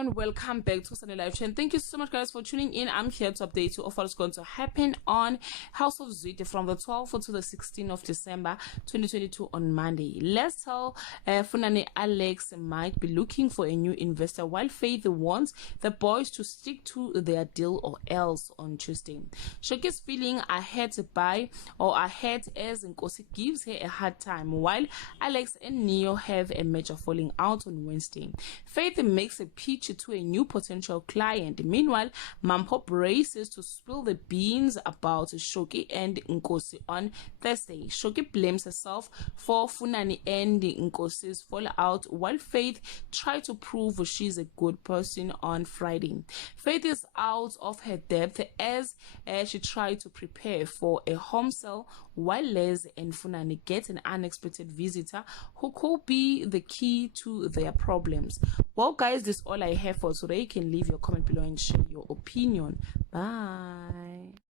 and welcome back to Sunday Live Chain. Thank you so much, guys, for tuning in. I'm here to update you of what's going to happen on House of Zwide from the 12th to the 16th of December 2022 on Monday. Let's tell Funani Alex might be looking for a new investor, while Faith wants the boys to stick to their deal or else on Tuesday. Shoki's feeling ahead as Nkosi gives her a hard time, while Alex and Neo have a major falling out on Wednesday. Faith makes a pitch to a new potential client. Meanwhile, Mampop races to spill the beans about Shoki and Nkosi on Thursday. Shoki blames herself for Funani and Nkosi's fallout, while Faith tries to prove she's a good person on Friday. Faith is out of her depth as she tries to prepare for a home sale, while Les and Funani get an unexpected visitor who could be the key to their problems. Well, guys, this is all I have for today. You can leave your comment below and share your opinion. Bye.